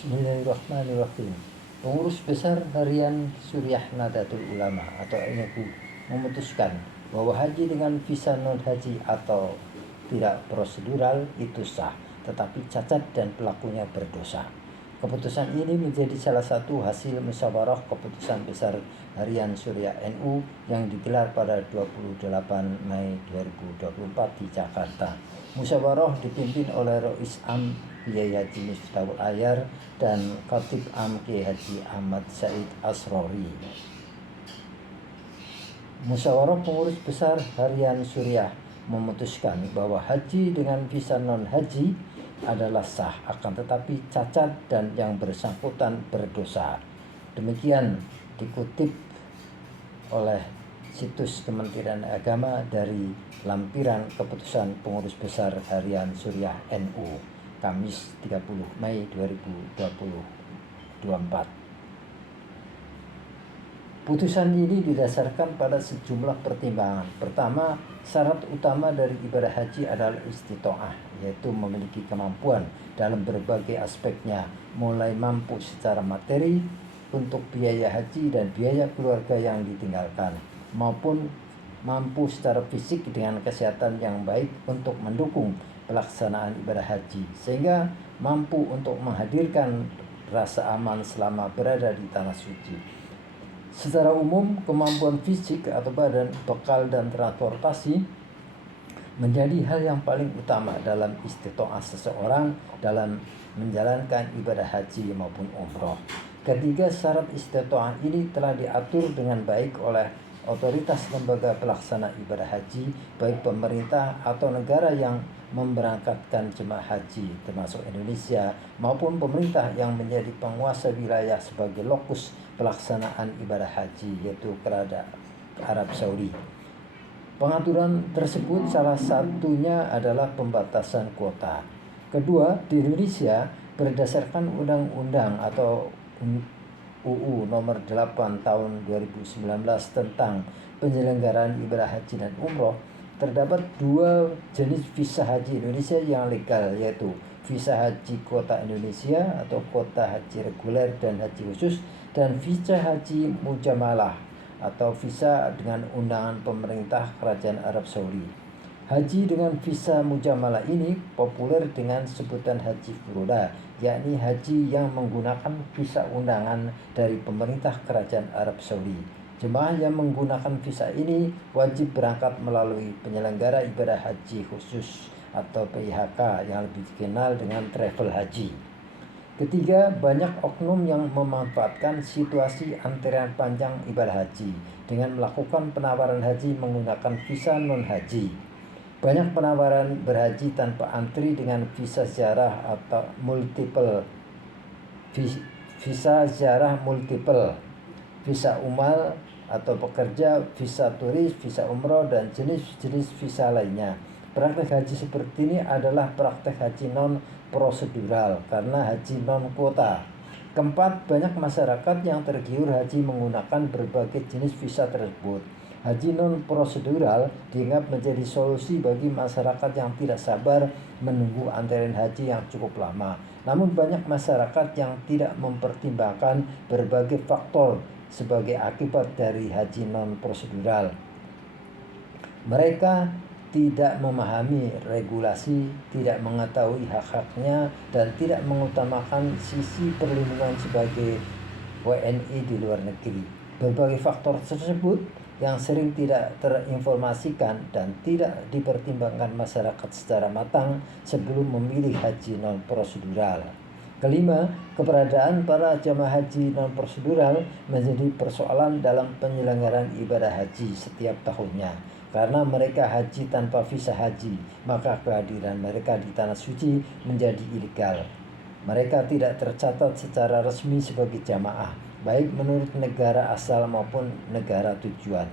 Bismillahirrahmanirrahim. Pengurus Besar Harian Suriah Nahdlatul Ulama atau NU memutuskan bahwa haji dengan visa non-haji atau tidak prosedural itu sah, tetapi cacat dan pelakunya berdosa. Keputusan ini menjadi salah satu hasil musyawarah keputusan besar Harian Suriah NU yang digelar pada 28 Mei 2024 di Jakarta. Musyawarah dipimpin oleh Rois Am Kiai Haji Miftahul Ayar dan Khatib Am Kiai Haji Ahmad Said Asrori. Musyawarah Pengurus Besar Harian Suriah memutuskan bahwa haji dengan visa non-haji adalah sah, akan tetapi cacat dan yang bersangkutan berdosa. Demikian dikutip oleh situs Kementerian Agama dari lampiran keputusan Pengurus Besar Harian Suriah NU Kamis 30 Mei 2024. Putusan ini didasarkan pada sejumlah pertimbangan. Pertama, syarat utama dari ibadah haji adalah istitoah, yaitu memiliki kemampuan dalam berbagai aspeknya, mulai mampu secara materi untuk biaya haji dan biaya keluarga yang ditinggalkan, maupun mampu secara fisik dengan kesehatan yang baik untuk mendukung pelaksanaan ibadah haji, sehingga mampu untuk menghadirkan rasa aman selama berada di tanah suci. Secara umum, kemampuan fisik atau badan, bekal, dan transportasi menjadi hal yang paling utama dalam istitoah seseorang dalam menjalankan ibadah haji maupun umroh. Ketiga, syarat istitoah ini telah diatur dengan baik oleh otoritas lembaga pelaksana ibadah haji, baik pemerintah atau negara yang memberangkatkan jemaah haji, termasuk Indonesia, maupun pemerintah yang menjadi penguasa wilayah sebagai lokus pelaksanaan ibadah haji, yaitu Kerajaan Arab Saudi. Pengaturan tersebut salah satunya adalah pembatasan kuota. Kedua, di Indonesia berdasarkan undang-undang atau UU nomor 8 tahun 2019 tentang penyelenggaraan ibadah haji dan umroh, terdapat dua jenis visa haji Indonesia yang legal, yaitu visa haji kuota Indonesia atau kuota haji reguler dan haji khusus, dan visa haji mujamalah atau visa dengan undangan pemerintah Kerajaan Arab Saudi. Haji dengan visa mujamalah ini populer dengan sebutan haji furoda, yakni haji yang menggunakan visa undangan dari pemerintah Kerajaan Arab Saudi. Jemaah yang menggunakan visa ini wajib berangkat melalui penyelenggara ibadah haji khusus atau PIHK yang lebih dikenal dengan travel haji. Ketiga, banyak oknum yang memanfaatkan situasi antrian panjang ibadah haji dengan melakukan penawaran haji menggunakan visa non-haji. Banyak penawaran berhaji tanpa antri dengan visa ziarah atau visa ziarah multiple, visa umal atau pekerja, visa turis, visa umroh, dan jenis-jenis visa lainnya. Praktek haji seperti ini adalah praktek haji non-prosedural karena haji non-kuota. Keempat, banyak masyarakat yang tergiur haji menggunakan berbagai jenis visa tersebut. Haji non-prosedural dianggap menjadi solusi bagi masyarakat yang tidak sabar menunggu antrian haji yang cukup lama. Namun banyak masyarakat yang tidak mempertimbangkan berbagai faktor sebagai akibat dari haji non-prosedural. Mereka tidak memahami regulasi, tidak mengetahui hak-haknya, dan tidak mengutamakan sisi perlindungan sebagai WNI di luar negeri. Berbagai faktor tersebut yang sering tidak terinformasikan dan tidak dipertimbangkan masyarakat secara matang sebelum memilih haji non-prosedural. Kelima, keberadaan para jamaah haji non-prosedural menjadi persoalan dalam penyelenggaraan ibadah haji setiap tahunnya. Karena mereka haji tanpa visa haji, maka kehadiran mereka di tanah suci menjadi ilegal. Mereka tidak tercatat secara resmi sebagai jamaah, baik menurut negara asal maupun negara tujuan.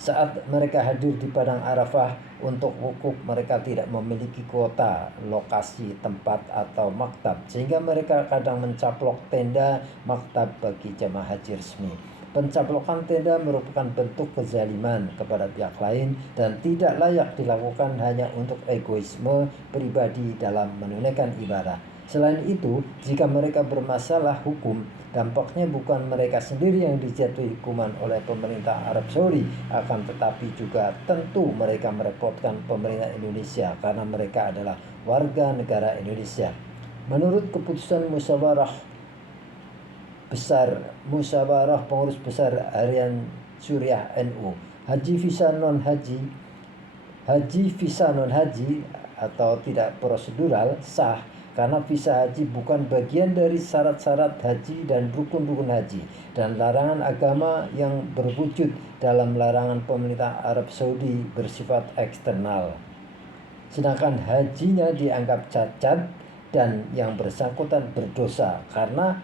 Saat mereka hadir di Padang Arafah untuk wukuf, mereka tidak memiliki kuota, lokasi, tempat, atau maktab, sehingga mereka kadang mencaplok tenda maktab bagi jamaah haji resmi. Pencaplokan tenda merupakan bentuk kezaliman kepada pihak lain dan tidak layak dilakukan hanya untuk egoisme pribadi dalam menunaikan ibadah. Selain itu, jika mereka bermasalah hukum, dampaknya bukan mereka sendiri yang dijatuhi hukuman oleh pemerintah Arab Saudi, akan tetapi juga tentu mereka merepotkan pemerintah Indonesia karena mereka adalah warga negara Indonesia. Menurut keputusan musyawarah pengurus besar Harian Suriah NU, haji visa non haji atau tidak prosedural sah karena visa haji bukan bagian dari syarat-syarat haji dan rukun-rukun haji dan larangan agama yang berwujud dalam larangan pemerintah Arab Saudi bersifat eksternal. Sedangkan hajinya dianggap cacat dan yang bersangkutan berdosa karena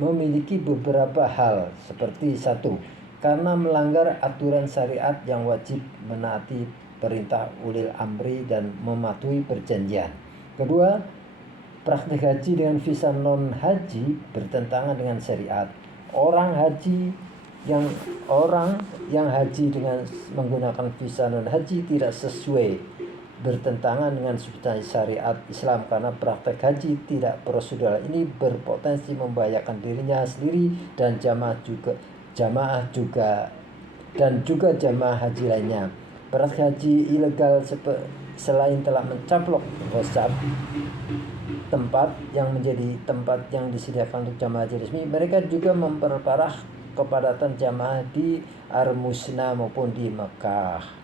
memiliki beberapa hal seperti: satu, karena melanggar aturan syariat yang wajib menaati perintah ulil amri dan mematuhi perjanjian. Kedua, praktik haji dengan visa non haji bertentangan dengan syariat. Orang yang haji dengan menggunakan visa non haji tidak sesuai, bertentangan dengan substansi syariat Islam karena praktek haji tidak prosedural ini berpotensi membahayakan dirinya sendiri dan jamaah haji lainnya. Praktek haji ilegal selain telah mencaplok WhatsApp, tempat yang menjadi tempat yang disediakan untuk jamaah haji resmi, mereka juga memperparah kepadatan jamaah di Armusna maupun di Mekah.